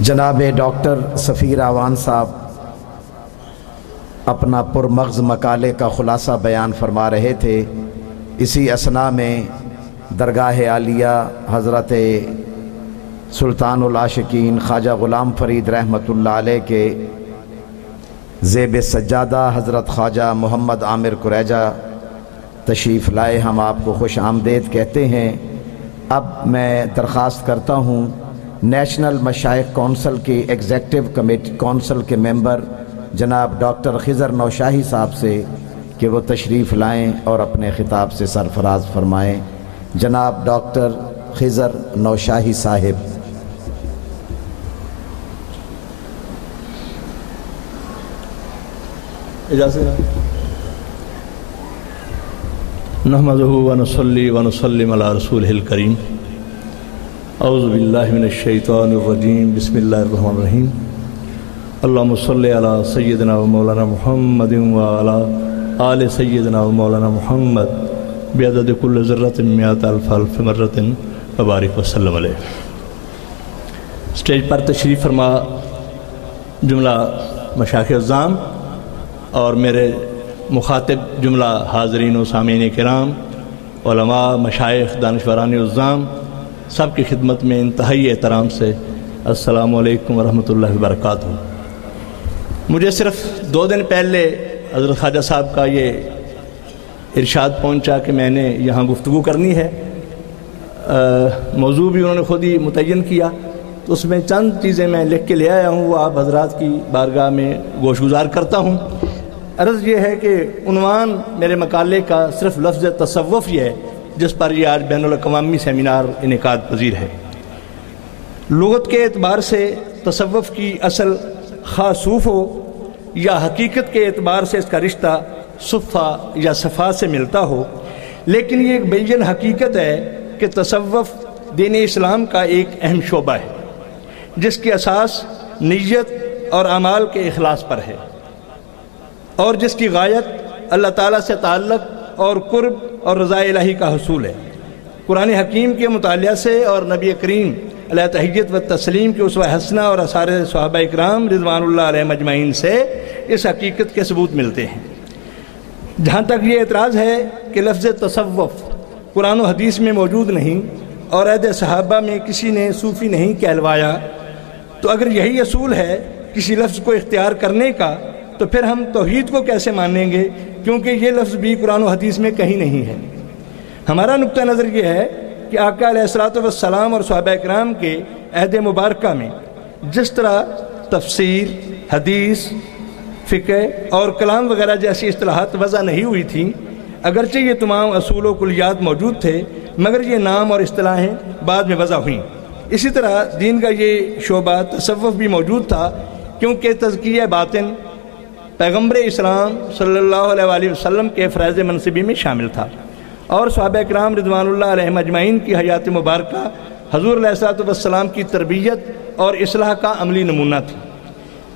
جناب ڈاکٹر سفیر اعوان صاحب اپنا پرمغز مقالے کا خلاصہ بیان فرما رہے تھے۔ اسی اثناء میں درگاہ عالیہ حضرت سلطان العاشقین خواجہ غلام فرید رحمۃ اللہ علیہ کے زیب سجادہ حضرت خواجہ محمد عامر قریجہ تشریف لائے، ہم آپ کو خوش آمدید کہتے ہیں۔ اب میں درخواست کرتا ہوں نیشنل مشائخ کونسل کے ایگزیکٹو کمیٹی کونسل کے ممبر جناب ڈاکٹر خضر نوشاہی صاحب سے کہ وہ تشریف لائیں اور اپنے خطاب سے سرفراز فرمائیں۔ جناب ڈاکٹر خضر نوشاہی صاحب۔ نحمدہ ونصلی ونسلم علی رسولہ الکریم۔ اعوذ باللہ من الشیطان الرجیم، بسم اللہ الرحمن الرحیم۔ اللہم صلی علی سیدنا و مولانا محمد وعلی آل سیدنا و مولانا محمد بعدد کل ذرۃ مئات الف الف مرۃ وبارک وسلم علیہ۔ اسٹیج پر تشریف فرما جملہ مشائخ اعظام اور میرے مخاطب جملہ حاضرین و سامعین کرام، علماء، مشائخ، دانشوران اعظام، سب کی خدمت میں انتہائی احترام سے السلام علیکم ورحمۃ اللہ وبرکاتہ۔ مجھے صرف 2 دن پہلے حضرت خواجہ صاحب کا یہ ارشاد پہنچا کہ میں نے یہاں گفتگو کرنی ہے۔ موضوع بھی انہوں نے خود ہی متعین کیا، تو اس میں چند چیزیں میں لکھ کے لے آیا ہوں، وہ آپ حضرات کی بارگاہ میں گوش گزار کرتا ہوں۔ عرض یہ ہے کہ عنوان میرے مقالے کا صرف لفظ تصوف یہ ہے، جس پر یہ آج بین الاقوامی سیمینار انعقاد پذیر ہے۔ لغت کے اعتبار سے تصوف کی اصل خواہ صوف ہو یا حقیقت کے اعتبار سے اس کا رشتہ صفہ یا صفا سے ملتا ہو، لیکن یہ ایک بین حقیقت ہے کہ تصوف دین اسلام کا ایک اہم شعبہ ہے، جس کی اساس نیت اور اعمال کے اخلاص پر ہے، اور جس کی غایت اللہ تعالیٰ سے تعلق اور قرب اور رضا الہی کا حصول ہے۔ قرآن حکیم کے مطالعہ سے اور نبی کریم علیہ تحیت و تسلیم کے اسوہ حسنہ اور آثار صحابہ اکرام رضوان اللہ علیہ مجمعین سے اس حقیقت کے ثبوت ملتے ہیں۔ جہاں تک یہ اعتراض ہے کہ لفظ تصوف قرآن و حدیث میں موجود نہیں اور عہد صحابہ میں کسی نے صوفی نہیں کہلوایا، تو اگر یہی اصول ہے کسی لفظ کو اختیار کرنے کا، تو پھر ہم توحید کو کیسے مانیں گے، کیونکہ یہ لفظ بھی قرآن و حدیث میں کہیں نہیں ہے۔ ہمارا نقطہ نظر یہ ہے کہ آقا علیہ الصلوۃ والسلام اور صحابہ اکرام کے عہد مبارکہ میں جس طرح تفسیر، حدیث، فقہ اور کلام وغیرہ جیسی اصطلاحات وضع نہیں ہوئی تھیں، اگرچہ یہ تمام اصول و کلیات موجود تھے، مگر یہ نام اور اصطلاحیں بعد میں وضع ہوئیں۔ اسی طرح دین کا یہ شعبہ تصوف بھی موجود تھا، کیونکہ تزکیہ باطن پیغمبر اسلام صلی اللہ علیہ وآلہ وسلم کے فیض منصبی میں شامل تھا، اور صحابہ اکرام رضوان اللہ علیہ مجمعین کی حیات مبارکہ حضور علیہ الصلوۃ والسلام کی تربیت اور اصلاح کا عملی نمونہ تھی۔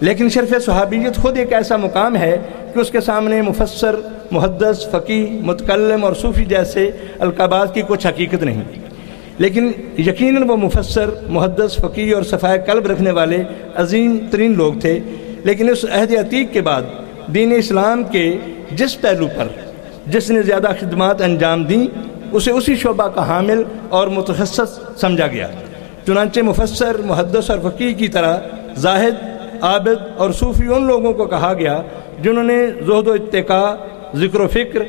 لیکن شرف صحابیت خود ایک ایسا مقام ہے کہ اس کے سامنے مفسر، محدث، فقیہ، متکلم اور صوفی جیسے القابات کی کچھ حقیقت نہیں، لیکن یقیناً وہ مفسر، محدث، فقیہ اور صفائے قلب رکھنے والے عظیم ترین لوگ تھے۔ لیکن اس عہد عتیق کے بعد دین اسلام کے جس پہلو پر جس نے زیادہ خدمات انجام دیں، اسے اسی شعبہ کا حامل اور متخصص سمجھا گیا۔ چنانچہ مفسر، محدث اور فقیہ کی طرح زاہد، عابد اور صوفی ان لوگوں کو کہا گیا جنہوں نے زہد و اتقاء، ذکر و فکر،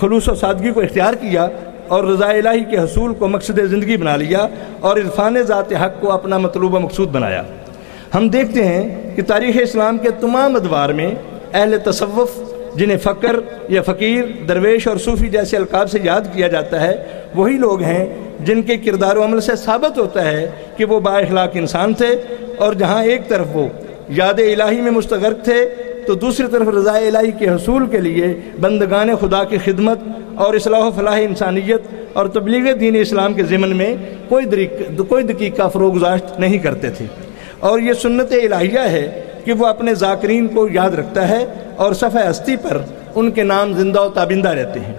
خلوص و سادگی کو اختیار کیا اور رضا الہی کے حصول کو مقصد زندگی بنا لیا اور عرفان ذات حق کو اپنا مطلوب و مقصود بنایا۔ ہم دیکھتے ہیں کہ تاریخ اسلام کے تمام ادوار میں اہل تصوف، جنہیں فقر یا فقیر، درویش اور صوفی جیسے القاب سے یاد کیا جاتا ہے، وہی لوگ ہیں جن کے کردار و عمل سے ثابت ہوتا ہے کہ وہ با اخلاق انسان تھے، اور جہاں ایک طرف وہ یاد الہی میں مستغرق تھے، تو دوسری طرف رضا الہی کے حصول کے لیے بندگان خدا کی خدمت اور اصلاح و فلاح انسانیت اور تبلیغ دین اسلام کے ضمن میں کوئی دقیقہ فروغ گزاشت نہیں کرتے تھے۔ اور یہ سنت الہیہ ہے کہ وہ اپنے ذاکرین کو یاد رکھتا ہے اور صفحہ ہستی پر ان کے نام زندہ و تابندہ رہتے ہیں،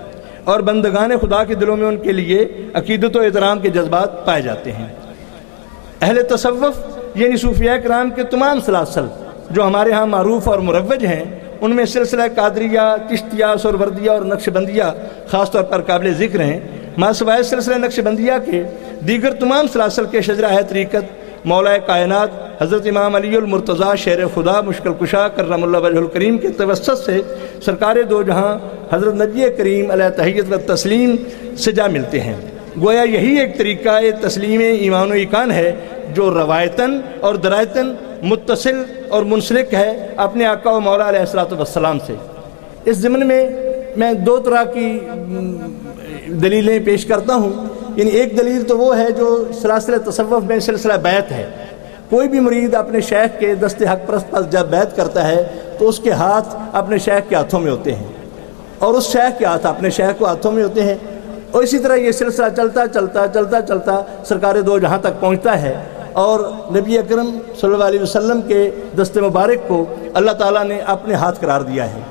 اور بندگان خدا کے دلوں میں ان کے لیے عقیدت و احترام کے جذبات پائے جاتے ہیں۔ اہل تصوف یعنی صوفیاء کرام کے تمام سلاسل جو ہمارے ہاں معروف اور مروج ہیں، ان میں سلسلہ قادریہ، چشتیہ، سہروردیہ اور نقش بندیہ خاص طور پر قابل ذکر ہیں۔ ما سوائے سلسلہ نقش بندیہ کے دیگر تمام سلاسل کے شجرہ ہے طریقت مولا کائنات حضرت امام علی المرتضیٰ شیر خدا مشکل کشا کرم اللہ وجہ الکریم کے توسط سے سرکار دو جہاں حضرت نبی کریم علیہ تحیت و تسلیم سے جا ملتے ہیں۔ گویا یہی ایک طریقہ تسلیم ایمان و ایقان ہے جو روایتاً اور درایتاً متصل اور منسلک ہے اپنے آقا و مولا علیہ السلام سے۔ اس ضمن میں دو طرح کی دلیلیں پیش کرتا ہوں۔ یعنی ایک دلیل تو وہ ہے جو سلاسل تصوف میں سلسلہ بیعت ہے۔ کوئی بھی مرید اپنے شیخ کے دست حق پرست پر جب بیعت کرتا ہے تو اس کے ہاتھ اپنے شیخ کے ہاتھوں میں ہوتے ہیں اور اس شیخ کے ہاتھ اپنے شیخ کو ہاتھوں میں ہوتے ہیں، اور اسی طرح یہ سلسلہ چلتا سرکار دو جہاں تک پہنچتا ہے، اور نبی اکرم صلی اللہ علیہ وسلم کے دست مبارک کو اللہ تعالیٰ نے اپنے ہاتھ قرار دیا ہے۔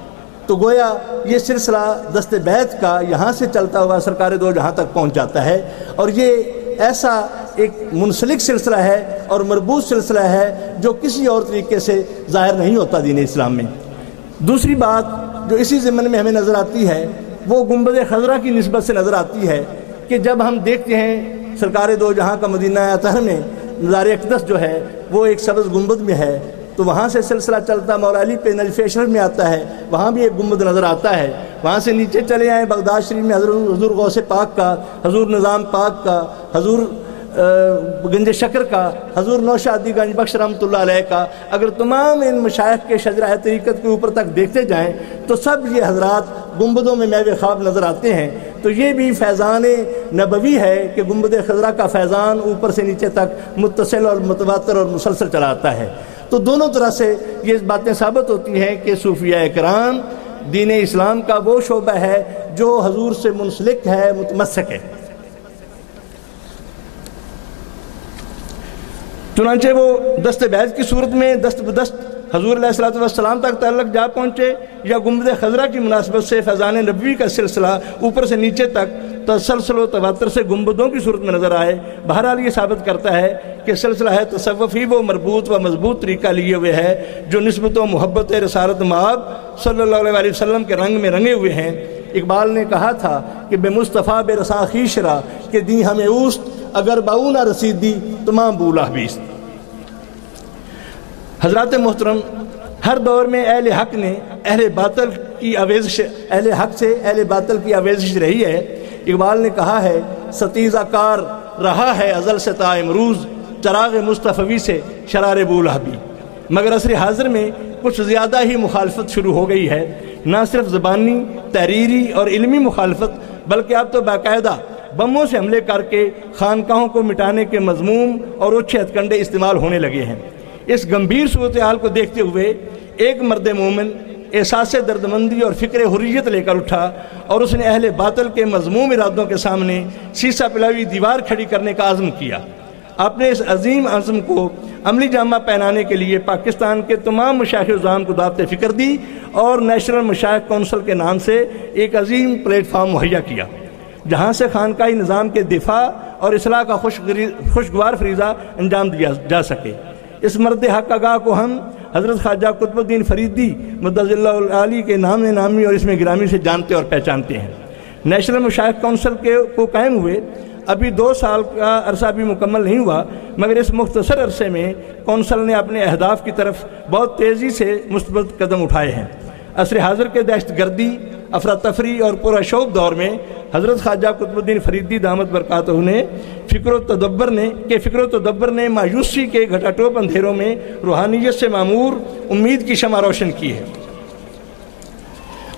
تو گویا یہ سلسلہ دست بیعت کا یہاں سے چلتا ہوا سرکار دو جہاں تک پہنچ جاتا ہے، اور یہ ایسا ایک منسلک سلسلہ ہے اور مربوط سلسلہ ہے جو کسی اور طریقے سے ظاہر نہیں ہوتا دین اسلام میں۔ دوسری بات جو اسی ضمن میں ہمیں نظر آتی ہے وہ گنبد خضرا کی نسبت سے نظر آتی ہے کہ جب ہم دیکھتے ہیں سرکار دو جہاں کا مدینہ اطہر میں مزار اقدس جو ہے وہ ایک سبز گنبد میں ہے، تو وہاں سے سلسلہ چلتا مولا علی پہ نجف اشرف میں آتا ہے، وہاں بھی ایک گنبد نظر آتا ہے۔ وہاں سے نیچے چلے آئیں بغداد شریف میں حضور غوث پاک کا، حضور نظام پاک کا، حضور گنج شکر کا، حضور نوشادی گنج بخش رحمۃ اللہ علیہ کا، اگر تمام ان مشائخ کے شجرہ طریقت کے اوپر تک دیکھتے جائیں تو سب یہ حضرات گنبدوں میں میوے خواب نظر آتے ہیں۔ تو یہ بھی فیضان نبوی ہے کہ گنبد خضرا کا فیضان اوپر سے نیچے تک متصل اور متواتر اور مسلسل چلا آتا ہے۔ تو دونوں طرح سے یہ باتیں ثابت ہوتی ہیں کہ صوفیاء کرام دین اسلام کا وہ شعبہ ہے جو حضور سے منسلک ہے، متمسک ہے۔ چنانچہ وہ دست بیعت کی صورت میں دست بدست حضور علیہ السلام تک تعلق جا پہنچے، یا گنبد خضرا کی مناسبت سے فیضان نبوی کا سلسلہ اوپر سے نیچے تک تسلسل و تواتر سے گنبدوں کی صورت میں نظر آئے، بہرحال یہ ثابت کرتا ہے کہ سلسلہ ہے تصوف ہی وہ مربوط و مضبوط طریقہ لیے ہوئے ہے جو نسبت و محبت رسالت مآب صلی اللہ علیہ وسلم کے رنگ میں رنگے ہوئے ہیں۔ اقبال نے کہا تھا کہ بے مصطفیٰ بے رسا خویش را کہ دی ہمیں اوست اگر باؤ نہ رسیدی تمام بولا بیست۔ حضرات محترم، ہر دور میں اہل حق نے اہل باطل کی آویزش اہل باطل کی آویزش رہی ہے۔ اقبال نے کہا ہے ستیزہ کار رہا ہے ازل سے تا امروز چراغ مصطفی سے شرار بولہ بھی، مگر عصر حاضر میں کچھ زیادہ ہی مخالفت شروع ہو گئی ہے، نہ صرف زبانی، تحریری اور علمی مخالفت بلکہ اب تو باقاعدہ بموں سے حملے کر کے خانقاہوں کو مٹانے کے مضموم اور اچھے ہتھ کنڈے استعمال ہونے لگے ہیں۔ اس گمبھیر صورتحال کو دیکھتے ہوئے ایک مرد مومن احساس دردمندی اور فکر حریت لے کر اٹھا اور اس نے اہل باطل کے مذموم ارادوں کے سامنے سیسہ پلاوی دیوار کھڑی کرنے کا عزم کیا۔ آپ نے اس عظیم عزم کو عملی جامہ پہنانے کے لیے پاکستان کے تمام مشائخ عظام کو دعوت فکر دی اور نیشنل مشائخ کونسل کے نام سے ایک عظیم پلیٹ فارم مہیا کیا، جہاں سے خانقاہی نظام کے دفاع اور اصلاح کا خوشگوار فریضہ انجام دیا جا سکے۔ اس مرد حق آگاہ کو ہم حضرت خواجہ قطب الدین فریدی مدظ اللہ العالی کے نام نامی اور اس میں گرامی سے جانتے اور پہچانتے ہیں۔ نیشنل مشائخ کونسل کو قائم ہوئے ابھی 2 سال کا عرصہ بھی مکمل نہیں ہوا، مگر اس مختصر عرصے میں کونسل نے اپنے اہداف کی طرف بہت تیزی سے مثبت قدم اٹھائے ہیں۔ عصر حاضر کے دہشت گردی، افراتفری اور پرشوب دور میں حضرت خواجہ قطب الدین فریدی دامت برکاتہ نے فکر و تدبر نے مایوسی کے گھٹا ٹوپ اندھیروں میں روحانیت سے معمور امید کی شمع روشن کی ہے،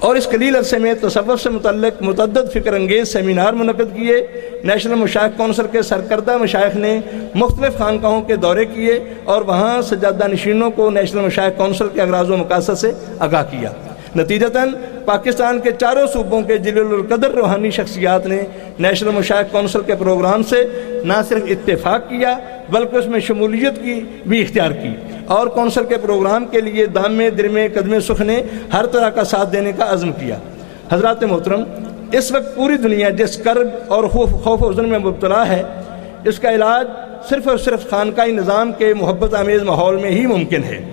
اور اس قلیل عرصے میں تصوف سے متعلق متعدد فکر انگیز سیمینار منعقد کیے۔ نیشنل مشائخ کونسل کے سرکردہ مشائخ نے مختلف خانقاہوں کے دورے کیے اور وہاں سجادہ نشینوں کو نیشنل مشائخ کونسل کے اغراض و مقاصد سے آگاہ کیا۔ نتیجتاً پاکستان کے چاروں صوبوں کے جلیل القدر روحانی شخصیات نے نیشنل مشائخ کونسل کے پروگرام سے نہ صرف اتفاق کیا بلکہ اس میں شمولیت کی بھی اختیار کی، اور کونسل کے پروگرام کے لیے دامے درمے قدمے سخنے ہر طرح کا ساتھ دینے کا عزم کیا۔ حضرات محترم، اس وقت پوری دنیا جس کرب اور خوف و حزن میں مبتلا ہے، اس کا علاج صرف اور صرف خانقاہی نظام کے محبت آمیز ماحول میں ہی ممکن ہے۔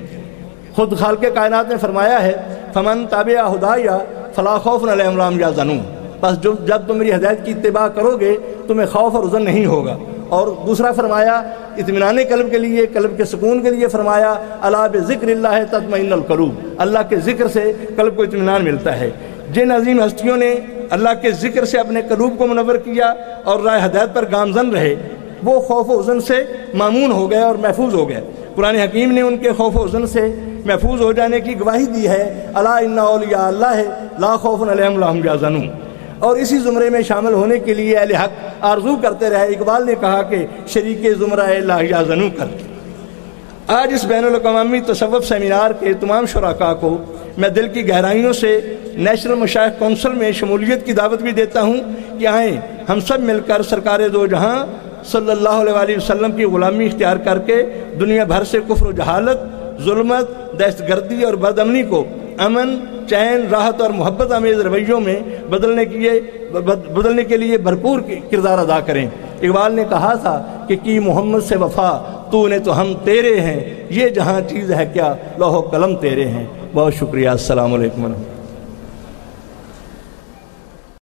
خود خالق کائنات نے فرمایا ہے فمن تابع ہدایا فلا خوف علیہم ولا هم یحزنون، بس جب تم میری ہدایت کی اتباع کرو گے تمہیں خوف اور حزن نہیں ہوگا۔ اور دوسرا فرمایا اطمینان قلب کے لیے، قلب کے سکون کے لیے فرمایا الا بذکر اللہ تطمئن القلوب، اللہ کے ذکر سے قلب کو اطمینان ملتا ہے۔ جن عظیم ہستیوں نے اللہ کے ذکر سے اپنے قلوب کو منور کیا اور راہ ہدایت پر گامزن رہے، وہ خوف و حزن سے مامون ہو گئے اور محفوظ ہو گئے۔ قرآن حکیم نے ان کے خوف و حزن سے محفوظ ہو جانے کی گواہی دی ہے، الا ان اولیاء اللہ لا خوف علیہم ولا هم یحزنون۔ اور اسی زمرے میں شامل ہونے کے لیے اہل حق آرزو کرتے رہے۔ اقبال نے کہا کہ شریک زمرہ لا یحزنون کر۔ آج اس بین الاقوامی تصوف سیمینار کے تمام شرکاء کو میں دل کی گہرائیوں سے نیشنل مشائخ کونسل میں شمولیت کی دعوت بھی دیتا ہوں کہ آئیں ہم سب مل کر سرکار دو جہاں صلی اللہ علیہ وآلہ وسلم کی غلامی اختیار کر کے دنیا بھر سے کفر و جہالت، ظلمت، دہشت گردی اور بد امنی کو امن، چین، راحت اور محبت آمیز رویوں میں بدلنے کے لیے بھرپور کردار ادا کریں۔ اقبال نے کہا تھا کہ کی محمد سے وفا تو نے تو ہم تیرے ہیں، یہ جہاں چیز ہے کیا لوح و قلم تیرے ہیں۔ بہت شکریہ، السلام علیکم۔